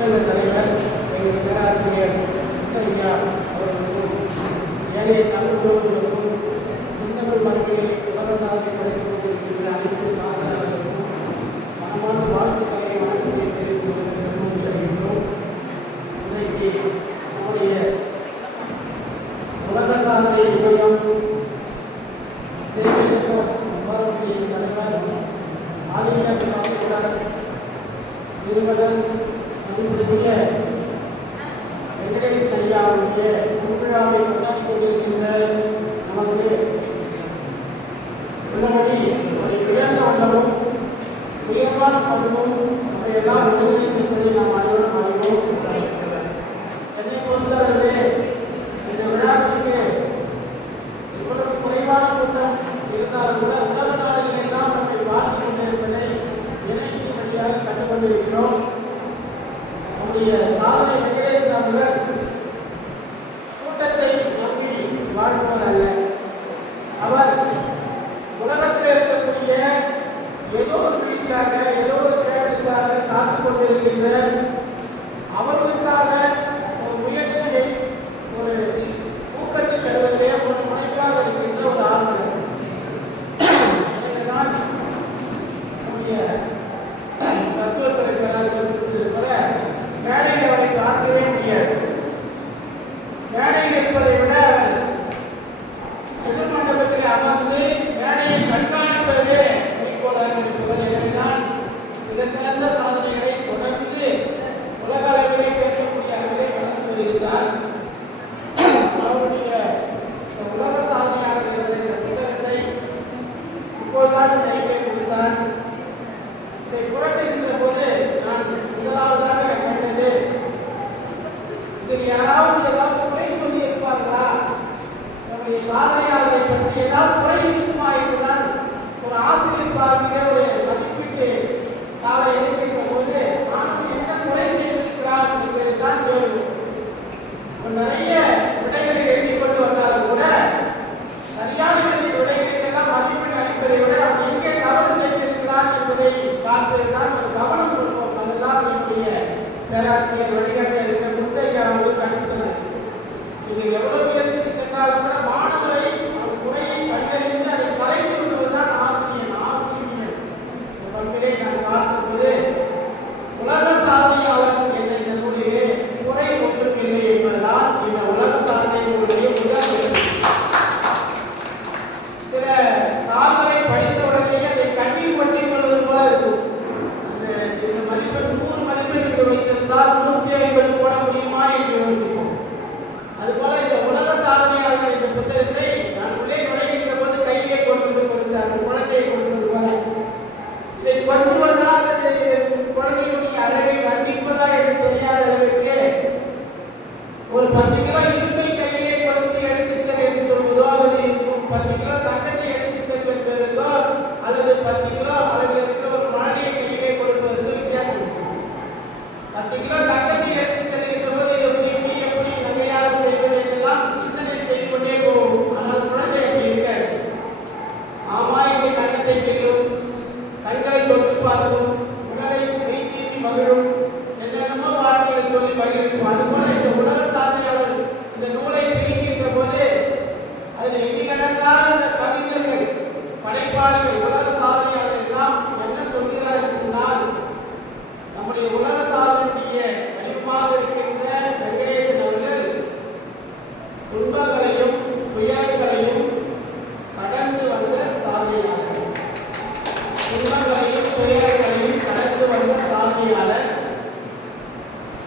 புத்தக தலைவர் எங்கள் பேராசிரியர் முத்தையா அவர்களுக்கும் ஏனைய தமிழ் உறவுகளுக்கும் சிந்தமிழ் மரபிலே உலக சாதனை படைத்துக் கொண்டிருக்கின்ற அனைத்து சாதனைகளுக்கும் மனமான வாழ்த்துக்களை வணக்கத்தை தெரிவித்துக் கொண்டு செல்வம் தெரிவிக்கிறோம். இன்றைக்கு நம்முடைய உலக சாதனை நிலையம் சேவை தலைவர் ஆலியா நிறுவனர் மதிப்புக்குரிய வெங்கடேஷ் ஐயா அவருடைய முன்விழாவை கொண்டாடி கொண்டிருக்கின்ற நமக்கு உள்ளபடி உயர்ந்த உள்ளமும் உயர்வான பண்பும் அவையெல்லாம் ஒருங்கிணைந்திருப்பதை நாம் அனைவரும் அறிவோம். சென்னை பொறுத்தவரையிலே இந்த விழாவிற்கு இவ்வளவு குறைவான கூட்டம் இருந்தாலும் கூட உலக நாடுகள் எல்லாம் நம்மை வாழ்த்து கொண்டிருப்பதை இணையத்தின் வழியாக கண்டுகொண்டிருக்கிறோம். நம்முடைய சாதனை வெங்கடேசன் அவர்கள் கூட்டத்தை நம்பி வாழ்பவர் அல்ல. அவர் உலகத்தில் இருக்கக்கூடிய ஏதோ ஒரு வீட்டுக்காக ஏதோ ஒரு தேவைக்காக காத்து கொண்டிருக்கின்ற அவர்களுக்காக ஒரு முயற்சியை ஒரு ஊக்கத்தில் தருவதிலே ஒரு முனைப்பாக இருக்கின்ற ஒரு ஆர்வலர். எனவேதான் நம்முடைய தத்துவத்துறை பேராசிரியர் போல மேடையில் அவரை பார்க்கவே முடியாது. மேடையில் இருப்பதை விட எதிர் மண்டபத்தில் அமர்ந்து மேடையை கண்காணிப்பதே குறிக்கோளாக இருப்பது. எனவேதான் மிக சிறந்த சாதனைகளை தொடர்ந்து உலக அளவிலே பேசக்கூடிய அளவிலே வளர்ந்து வருகிறார். அவருடைய உலக சாதனையாளர்கள் என்ற புத்தகத்தை இப்போதுதான் கையிலே கொடுத்தார். இதை புரட்டுகின்ற போது நான் முதலாவதாக கண்டது, இதில் யாராவது ஏதாவது குறை சொல்லி இருப்பார்களா, நம்முடைய சாதனையாளரை பற்றி ஏதாவது குறை இருக்குமா என்றுதான் ஒரு ஆசிரியர் பார்க்கிற ஒரு மதிப்பீட்டு காலை எடுக்கின்ற போது நான் என்ன குறை செய்திருக்கிறார் என்பதைத்தான் கேள்வி. நிறைய விடைகளை எழுதி கொண்டு வந்தாலும் கூட சரியான விடைகளுக்கெல்லாம் மதிப்பெண் அளிப்பதை விட அவன் எங்கே தவறு செய்திருக்கிறான் என்பதை பார்ப்பதுதான் ஒரு கவனம் கொடுப்போம். அதெல்லாம் என்னுடைய பேராசிரியர் வழிகாட்ட இருக்கிற முத்தையா அவர்கள் கற்றுத்தனர். நீங்கள் எவ்வளவு உயரத்துக்கு சென்றாலும் கூட மாணவரை அவன் குறையை கண்டறிந்து அதை கலைத்து விடுவதுதான் ஆசிரியர். பண்பிலே நான் பார்க்கும்போது உலக சாதனையாளர் என்ற இந்த நூலிலே குறை ஒன்றும் இல்லை என்பதுதான் இந்த உலக சாதனைகளுடைய முதல். சில தாள்களை படித்தவுடனேயே அதை கண்ணீர் பற்றிக் கொள்வது போல இருக்கும். இந்த மதிப்பெண் 100 மதிப்பெண் என்று வைத்திருந்தால் 150 போட முடியுமா என்று யோசிப்போம். அதுபோல இந்த உலக சாதனையாளர்கள் என்ற புத்தகத்தை நான் உள்ளே நுழைகின்ற போது கையிலே கொண்டு கொடுத்தார், குழந்தையை கொண்டு போல. இதை கொஞ்சுவதா அல்லது குழந்தையுடைய அழகை வர்ணிப்பதா என்று தெரியாத அளவிற்கு ஒரு 10 கிலோ இரும்பை கையிலே கொடுத்து எடுத்துச் செல் என்று சொல்வதோ அல்லது 10 கிலோ தங்கத்தை எடுத்துச் செல் என்பதற்கோ அல்லது 10 கிலோ அளவில் இருக்கிற ஒரு மழையை கையிலே கொடுப்பதற்கு வித்தியாசம். 10 கிலோ தங்கத்தை எடுத்துச் செல்கின்ற போது இதை எப்படி நகையாக செய்வது என்றெல்லாம் சிந்தனை செய்து கொண்டே போகும். ஆனால் குழந்தை அப்படி இருக்காது. ஆமா, இங்கே கண்ணத்தை கிள்ளும், கண்களை தொட்டு பார்க்கும், உடலை வைத்து மகிழும், என்னென்னமோ வார்த்தைகளை சொல்லி மகிழும். அதுபோல இந்த உலக சாதனையாளர் இந்த நூலை பிரிக்கின்ற போது அதில் எண்ணிக்கணக்கான கவிஞர்கள், படைப்பாளர்கள், உலக சாதனையாளர்கள் எல்லாம் என்ன சொல்கிறார் என்று சொன்னால், நம்முடைய உலக சாதனையுடைய வடிவமாக இருக்கின்ற வெங்கடேசன் அவர்கள் துன்பங்களையும் துயரங்களையும் கடந்து வந்த சாதனையாளர். துன்பங்களையும் துயரங்களையும் கடந்து வந்த சாதனையாளர்.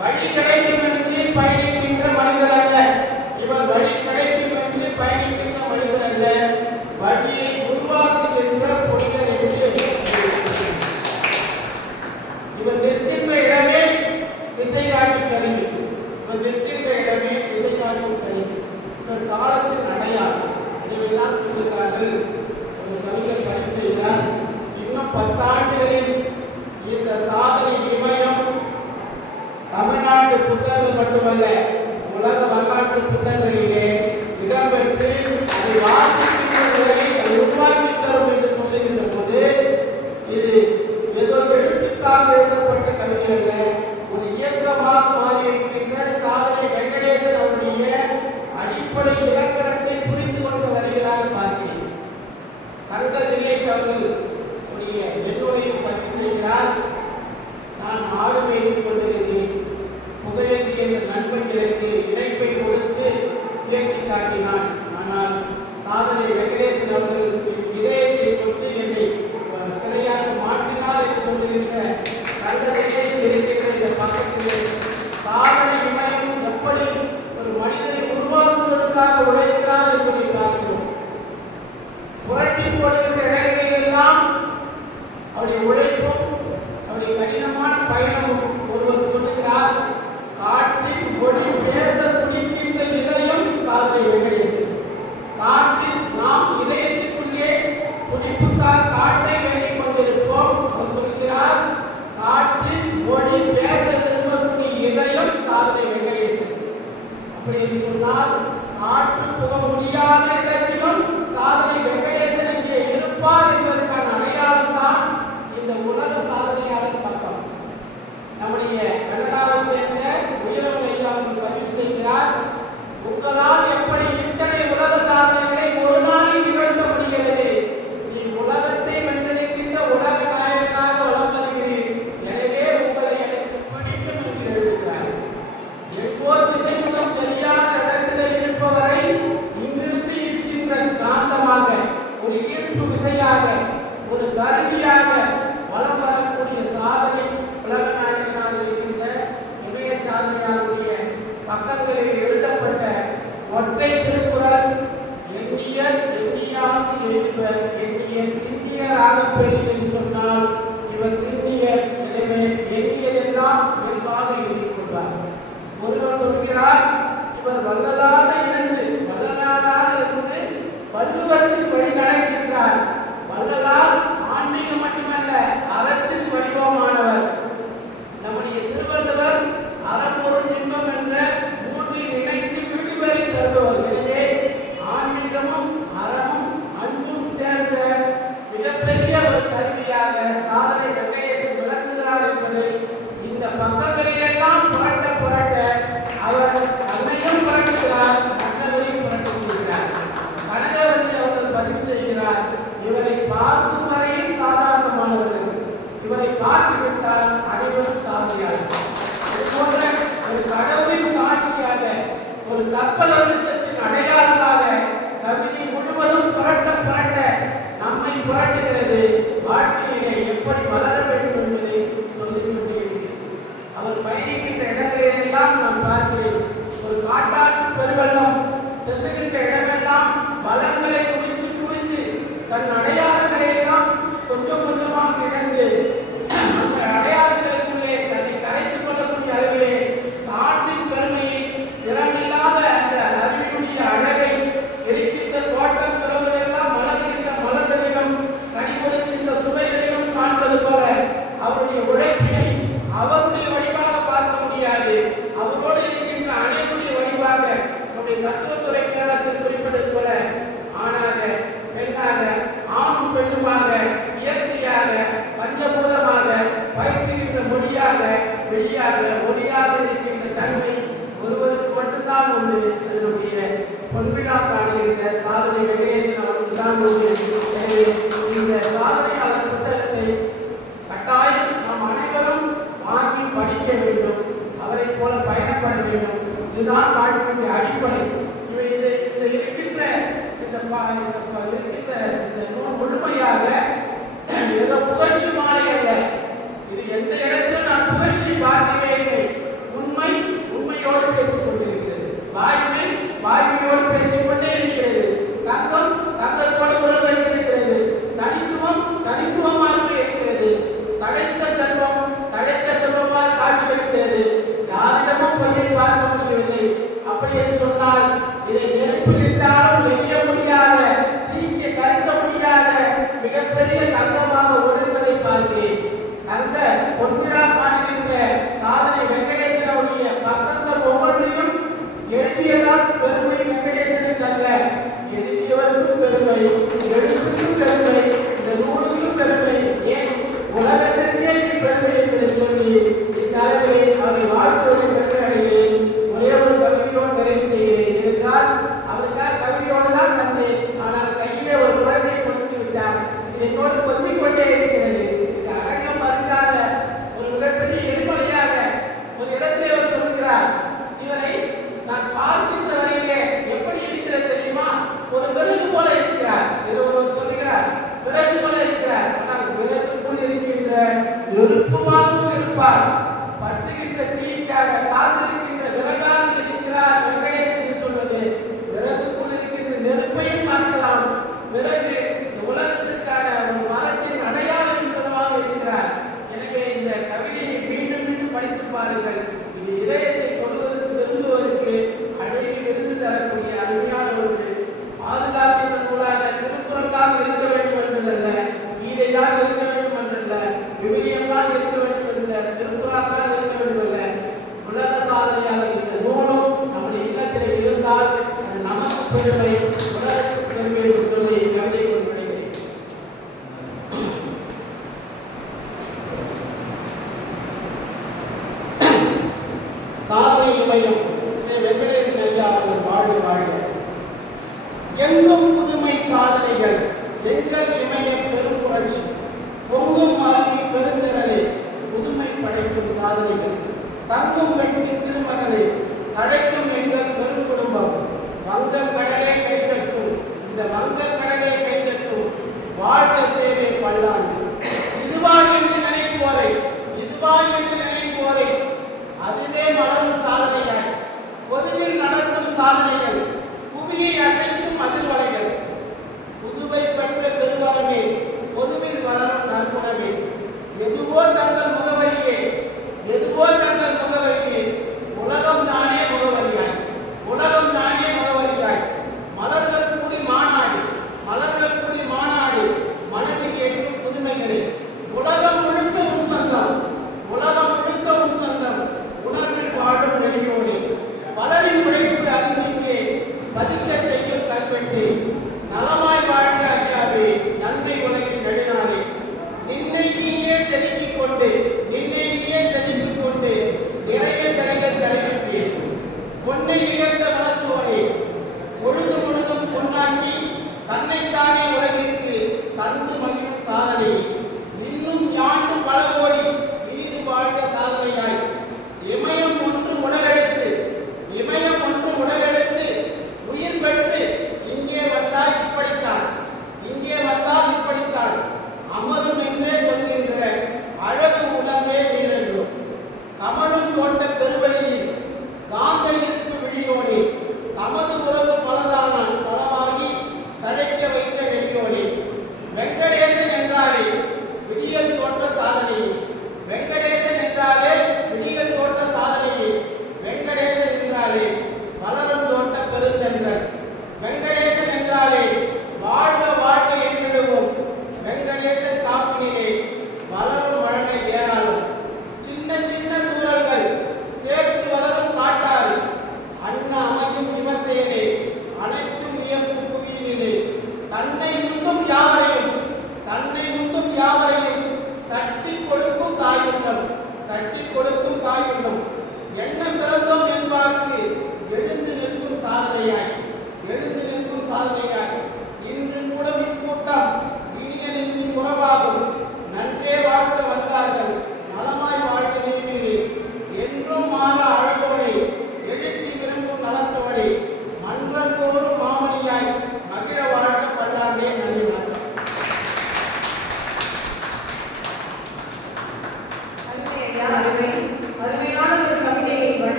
வழி கிடைக்கும் என்று பயணிக்கின்ற மனிதர் அல்ல இவர். வழி கிடைக்கும் என்று பயணிக்கின்ற மனிதர் அல்ல, வழியை உருவாக்குகின்ற புனிதர் என்று. இவர் நிற்கின்ற இடமே திசை காட்டும் கருவி. இவர் நிற்கின்ற இடமே திசை காட்டும் கருவி. இவர் காலத்தின் அடையாளம். எனவேதான் சொல்லுகிறார்கள், ஒரு கவிஞர் பதிவு செய்கிறார், இன்னும் 10 ஆண்டுகளில் இந்த சாதனை இமயம் தமிழ்நாட்டு புத்தகங்கள் மட்டுமல்ல உலக வரலாற்று புத்தகங்களிலே இடம்பெற்று அதை வாசிக்கின்றவர்களை உருவாக்கி தரும் என்று சொல்லுகின்ற போது இது ஏதோ எழுத்துக்காக எழுதப்பட்ட கவிதை அல்ல, ஒரு இயக்கமாக அப்படி என்று சொன்னால் காற்று புக முடியாத இடத்திலும் சாதனை வெங்கடேசன் இங்கே இருப்பார் என்பதற்கான அடையாளம் தான் இந்த உலக சாதனையாளர் பக்கம். நம்முடைய கனடாவை சேர்ந்த உயர்வு ஐயா பதிவு செய்கிறார், உங்களால் எப்படி இத்தனை உலக சாதனைகளை ஒரு நாளில் நிகழ்த்த முடிகிறது? நீ உலகத்தை வென்றிருக்கின்ற உலக நாயகனாக வலம் வருகிறீர். எனவே உங்களை எனக்கு பிடிக்கும் என்று எழுதுகிறார். எங்கோ திசைமுகம் தெரியாத இடத்திலே இருப்பவரை இங்கிருந்து இருக்கின்ற காந்தமாக, ஒரு ஈர்ப்பு விசையாக, ஒரு கருவியாக வலம் வரக்கூடிய சாதனை உலக நாயகனாக இருக்கின்ற இமய சாதனையாளருடைய பக்கங்களில் எழுதப்பட்ட ஒற்றை திருக்குறள், எண்ணியர் எண்ணியாது எய்துவர் எண்ணியர் திண்ணியராக பெறும் என்று சொன்னால் இவர் திண்ணியர். எனவே எண்ணியதெல்லாம் இயல்பாக எழுதிக் கொள்வார். ஒருவர் சொல்கிறார், இவர் வள்ளலாக இருந்து வள்ளுவத்தின் வழி நடக்கின்றார். வள்ளலார் ஆன்மீகம் மட்டுமல்ல, அறத்தின் வடிவமானவர். நம்முடைய திருவள்ளுவர் அறம்பொருள் இன்பம் என்ற மூன்றில் இணைத்து விடுவரை தருபவர். எனவே ஆன்மீகமும் அறமும் அன்பும் சேர்ந்த மிகப்பெரிய ஒரு கருவியாக சாதனை வெங்கடேசன் விளக்குகிறார் என்பதை இந்த பக்கங்களிலெல்லாம் புரட்ட புரட்ட அவர் தன்னையும் புரட்டுகிறார், மற்றவரையும் புரட்ட செய்கிறார். கனகவல்லி அவர்கள் பதிவு செய்கிறார், இவரை பார்க்கும் வரையில் சாதாரணமானவர்கள், இவரை பார்த்துவிட்டால் அனைவரும் சாதனையாளர்கள். இதுபோன்ற ஒரு கடவுளின் சாட்சியாக, ஒரு கப்பல் வெளிச்சத்தின் அடையாளமாக கவிதை முழுவதும் புரட்ட புரட்ட நம்மை புரட்டுகிறது. வாழ்க்கையிலே எப்படி வளர வேண்டும் என்பதை சொல்லிக்கொண்டே இருக்கிறது. அவர் பயணிக்கின்ற இடங்களிலெல்லாம் நான் பார்க்கிறேன், ஒரு காட்டாற்று பெருவெள்ளம் செல்லுகின்ற இடமெல்லாம் பலங்களை குவித்து குவித்து தன் அடையாளங்களை எல்லாம் கொஞ்சம் கொஞ்சமாக இழந்து அந்த அடையாளங்களுக்குள்ளே தன்னை கரைத்துக் கொள்ளக்கூடிய அளவிலே நாட்டின் பெருமையை, திறமில்லாத அந்த அறிவினுடைய அழகை, இருக்கின்ற தோட்டம் துறவுகளெல்லாம் மலர்கின்ற மலர்களிலும் கனி கொடுக்கின்ற சுவைகளிலும் காண்பது போல அவருடைய உழைப்பினை அவருடைய வடிவாக பார்க்க முடியாது. அவரோடு இருக்கின்ற அனைவருடைய வடிவாக நம்முடைய தத்துவத்துறை பேராசிரியர் குறிப்பிட்டது போல ஆணாக, பெண்ணாக, ஆணும் பெண்ணுமாக, இயற்கையாக, பஞ்சபூதமாக, பயிற்றுகின்ற மொழியாக, வெளியாக, ஒளியாக இருக்கின்ற தன்மை ஒருவருக்கு மட்டும்தான் உண்டு. அது நம்முடைய பொன்விழா காணுகின்ற சாதனை வெங்கடேசன் அவருக்கு தான் உண்டு. எனவே இந்த சாதனையாளர் புத்தகத்தை கட்டாயம் நாம் அனைவரும் வாங்கி படிக்க வேண்டும், அவரை போல பயணப்பட வேண்டும். இதுதான் வாழ்க்கையுடைய அடிப்படை. இந்த இருக்கின்ற இந்த நூல் முழுமையாக ஏதோ புகழ்ச்சி மாலை அல்ல. இது எந்த இடத்திலும் நான் புகழ்ச்சியை பார்க்கவே இல்லை. உண்மை உண்மையோடு பேசிக் கொண்டிருக்கிறது, வாய்மை வாய்மையோடு பேசிக்கொண்டே இருக்கிறது, தங்கம் தங்கத்தோடு உறவு வைத்திருக்கிறது, தனித்துவம் தனித்துவமாகவே இருக்கிறது, தழைத்த செல்வம் தழைத்த செல்வமாக காட்சியளிக்கிறது. யாரிடமும் பொய்யை பார்க்க முடியவில்லை. அப்படி என்று சொன்னால் இதை நெருப்பிலிட்டாலும் எரிய முடியாத, தீக்கு கரைக்க முடியாத மிகப்பெரிய தங்கமாக ஒளிர்வதை பார்க்கிறேன். அந்த பொன்விழா காணுகின்ற சாதனை வெங்கடேசனுடைய பக்கங்கள் ஒவ்வொன்றையும் எழுதியதால் பெருமை வெங்கடேசனுக்கு அல்ல, எழுதியவருக்கும் பெருமை, எழுத்துக்கும் பெருமை, இந்த நூலுக்கும் பெருமை, ஏன் உலகத்திற்கே பெருமை என்பதை சொல்லி இந்த அளவிலே அவரை வாழ்க்கையோடு பெருமை அடைகிறேன். ஒரே ஒரு கவிதையோடு நிறைவு செய்கிறேன். என்றால் அவருக்காக கவிதையோடு தான் வந்தேன், ஆனால் கையிலே ஒரு குழந்தையை கொடுத்து விட்டார். இது என்னோடு கொஞ்சிக் கொண்டே இருக்கிறது. இது அடக்கம் மறுக்காத ஒரு மிகப்பெரிய எரிமலையாக ஒரு இடத்திலே அவர் சொல்கிறார். இவரை நான் பார்க்கின்ற வரையிலே எப்படி இருக்கிறது தெரியுமா? ஒரு விறகு போல இருக்கிறார். ஒருவர் சொல்லுகிறார், விறகு போல இருக்கிறார். ஆனால் விறகுக்குள் இருக்கின்ற நெருப்புமாகவும் இருப்பார். பற்றுகின்ற தீக்காக காத்திருக்கின்ற விறகாக இருக்கிறார் வெங்கடேசன் என்று சொல்வது. விறகுக்குள் இருக்கின்ற நெருப்பையும் பார்க்கலாம். விறகு இந்த உலகத்திற்கான ஒரு மரத்தின் அடையாளம் என்பதாக இருக்கிறார். எனவே இந்த கவிதையை மீண்டும் மீண்டும் படித்து பாருங்கள். இது இதயத்தை கொடுவதற்கு விரும்புவதற்கு அழகி விருது தரக்கூடிய அருமையான ஒன்று. பாதுகாப்பின் நூலாக திருக்குறள் தான் இருக்க வேண்டும் என்பதல்ல, கீதை தான் இருக்க வேண்டும் என்றல்ல, விவிலியம் தான் இருக்க வேண்டும் என்றல்ல, திருக்குறள் தான் இருக்க வேண்டும் அல்ல. உலக சாதனையாளர் இந்த நூலும் நம்முடைய இல்லத்திலே மையம் ஸ்ரீ வெங்கடேசன் ஐயா அவர்கள் வாழ்க வாழ்க. எங்கும் புதுமை சாதனைகள், எங்கள் இமய பெரும்புரட்சி, பொங்கும் ஆர்மி பெருந்திரளே புதுமை படைக்கும் சாதனைகள், தங்கும்